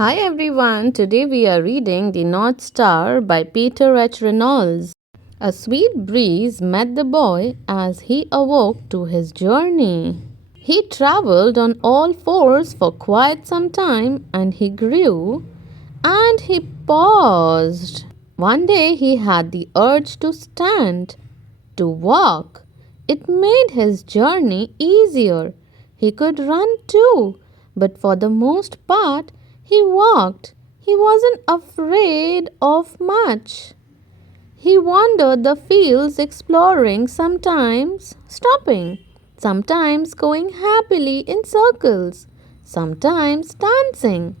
Hi everyone, today we are reading The North Star by Peter H. Reynolds. A sweet breeze met the boy as he awoke to his journey. He traveled on all fours for quite some time and he grew and he paused. One day he had the urge to stand, to walk. It made his journey easier. He could run too, but for the most part, he walked. He wasn't afraid of much. He wandered the fields exploring, sometimes stopping, sometimes going happily in circles, sometimes dancing,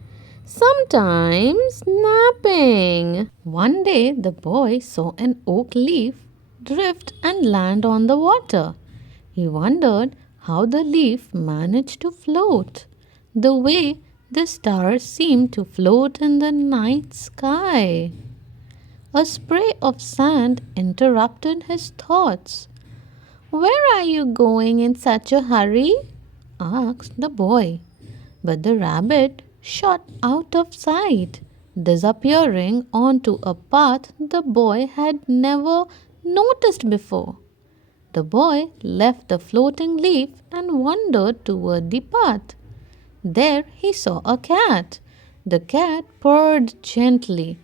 sometimes napping. One day the boy saw an oak leaf drift and land on the water. He wondered how the leaf managed to float, the way the stars seemed to float in the night sky. A spray of sand interrupted his thoughts. "Where are you going in such a hurry?" asked the boy. But the rabbit shot out of sight, disappearing onto a path the boy had never noticed before. The boy left the floating leaf and wandered toward the path. There he saw a cat. The cat purred gently.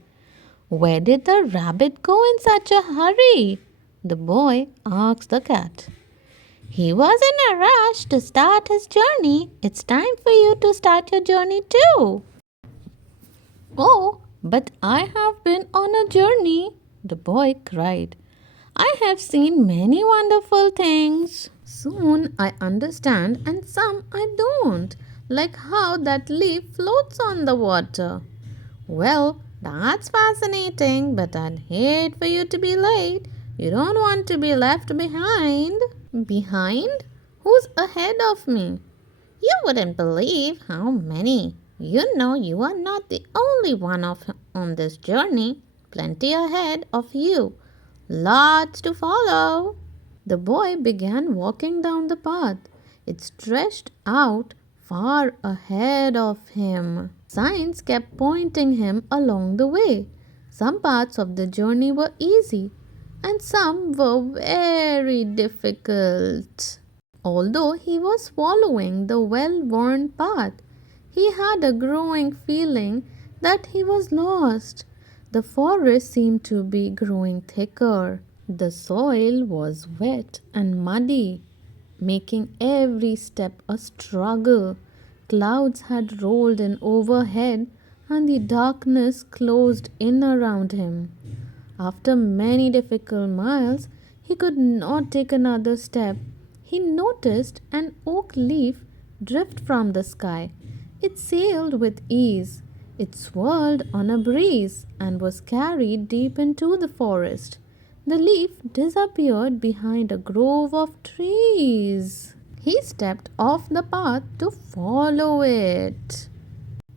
"Where did the rabbit go in such a hurry?" the boy asked the cat. "He was in a rush to start his journey. It's time for you to start your journey too." "Oh, but I have been on a journey," the boy cried. "I have seen many wonderful things. Soon I understand and some I don't, like how that leaf floats on the water." "Well, that's fascinating, but I'd hate for you to be late. You don't want to be left behind." "Behind? Who's ahead of me?" "You wouldn't believe how many. You know you are not the only one on this journey. Plenty ahead of you. Lots to follow." The boy began walking down the path. It stretched out far ahead of him. Signs kept pointing him along the way. Some parts of the journey were easy and some were very difficult. Although he was following the well-worn path, he had a growing feeling that he was lost. The forest seemed to be growing thicker. The soil was wet and muddy, making every step a struggle. Clouds had rolled in overhead and the darkness closed in around him. After many difficult miles, he could not take another step. He noticed an oak leaf drift from the sky. It sailed with ease. It swirled on a breeze and was carried deep into the forest. The leaf disappeared behind a grove of trees. He stepped off the path to follow it.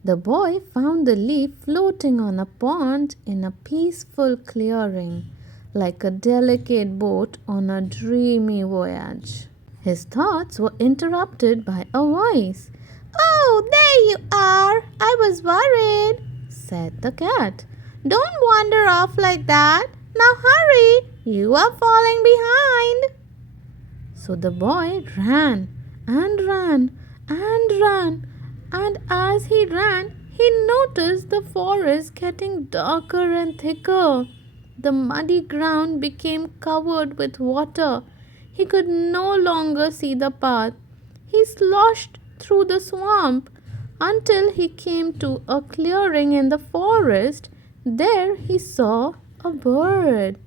The boy found the leaf floating on a pond in a peaceful clearing, like a delicate boat on a dreamy voyage. His thoughts were interrupted by a voice. "Oh, there you are! I was worried," said the cat. "Don't wander off like that. Now hurry! You are falling behind." So the boy ran and ran and ran, and as he ran, he noticed the forest getting darker and thicker. The muddy ground became covered with water. He could no longer see the path. He sloshed through the swamp until he came to a clearing in the forest. There he saw a bird.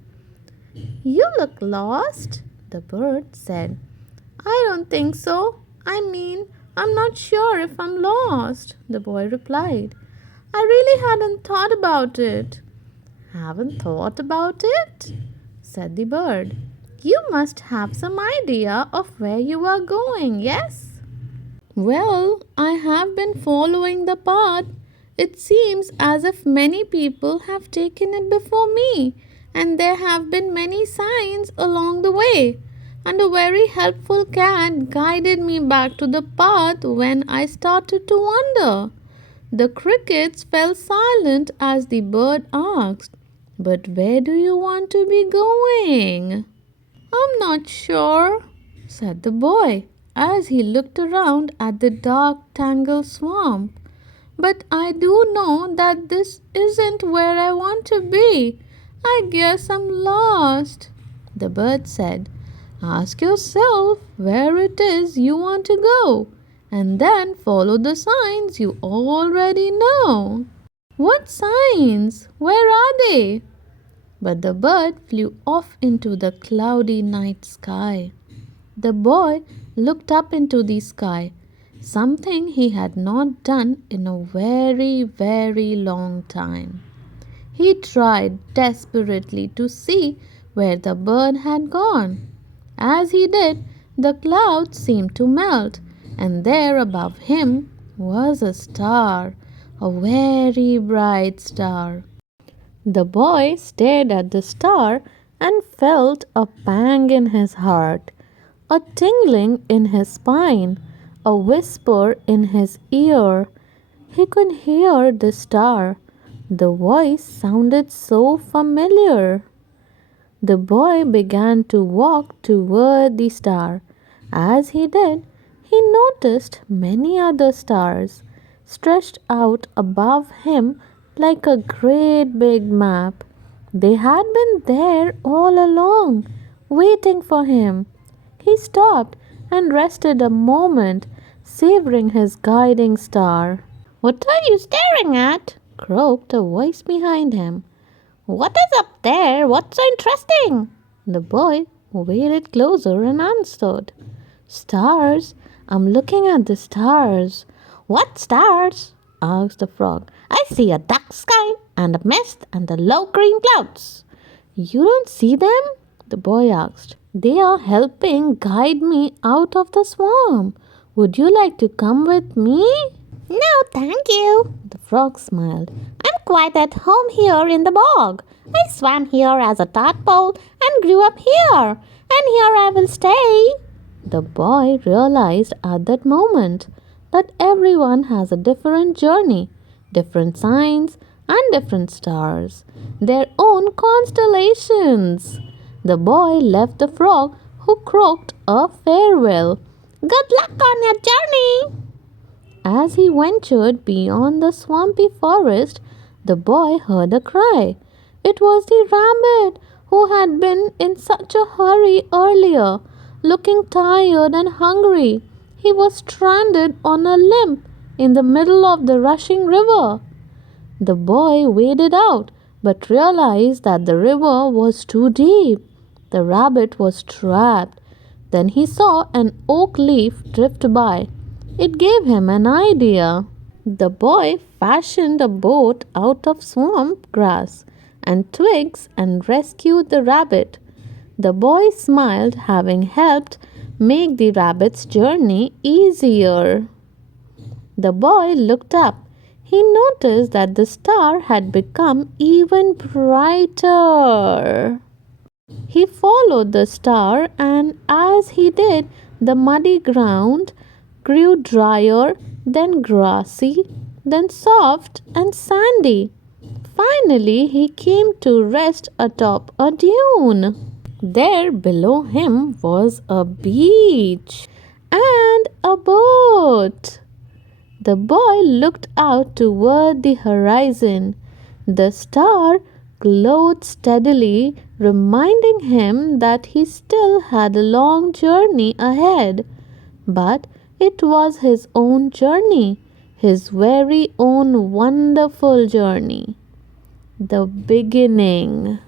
"You look lost," the bird said. "I don't think so. I'm not sure if I'm lost," the boy replied. "I really hadn't thought about it." "Haven't thought about it?" said the bird. "You must have some idea of where you are going, yes?" "Well, I have been following the path. It seems as if many people have taken it before me, and there have been many signs along the way. And a very helpful cat guided me back to the path when I started to wander. The crickets fell silent as the bird asked, "But where do you want to be going?" "I'm not sure," said the boy as he looked around at the dark, tangled swamp. "But I do know that this isn't where I want to be. I guess I'm lost." The bird said, "Ask yourself where it is you want to go, and then follow the signs you already know." "What signs? Where are they?" But the bird flew off into the cloudy night sky. The boy looked up into the sky, something he had not done in a very, very long time. He tried desperately to see where the bird had gone. As he did, the clouds seemed to melt, and there above him was a star, a very bright star. The boy stared at the star and felt a pang in his heart, a tingling in his spine, a whisper in his ear. He could hear the star. The voice sounded so familiar. The boy began to walk toward the star. As he did, he noticed many other stars stretched out above him like a great big map. They had been there all along, waiting for him. He stopped and rested a moment, savoring his guiding star. "What are you staring at?" croaked a voice behind him. "What is up there? What's so interesting?" The boy waded closer and answered, "Stars. I'm looking at the stars." "What stars?" asked the frog. "I see a dark sky and a mist and the low green clouds." "You don't see them?" the boy asked. "They are helping guide me out of the swamp. Would you like to come with me?" "No, thank you," the frog smiled. "I'm quite at home here in the bog. I swam here as a tadpole and grew up here, and here I will stay." The boy realized at that moment that everyone has a different journey, different signs, and different stars, their own constellations. The boy left the frog, who croaked a farewell. "Good luck on your journey." As he ventured beyond the swampy forest, the boy heard a cry. It was the rabbit who had been in such a hurry earlier, looking tired and hungry. He was stranded on a limb in the middle of the rushing river. The boy waded out, but realized that the river was too deep. The rabbit was trapped. Then he saw an oak leaf drift by. It gave him an idea. The boy fashioned a boat out of swamp grass and twigs and rescued the rabbit. The boy smiled, having helped make the rabbit's journey easier. The boy looked up. He noticed that the star had become even brighter. He followed the star, and as he did, the muddy ground grew drier, then grassy, then soft and sandy. Finally, he came to rest atop a dune. There below him was a beach and a boat. The boy looked out toward the horizon. The star glowed steadily, reminding him that he still had a long journey ahead. But it was his own journey, his very own wonderful journey. The beginning.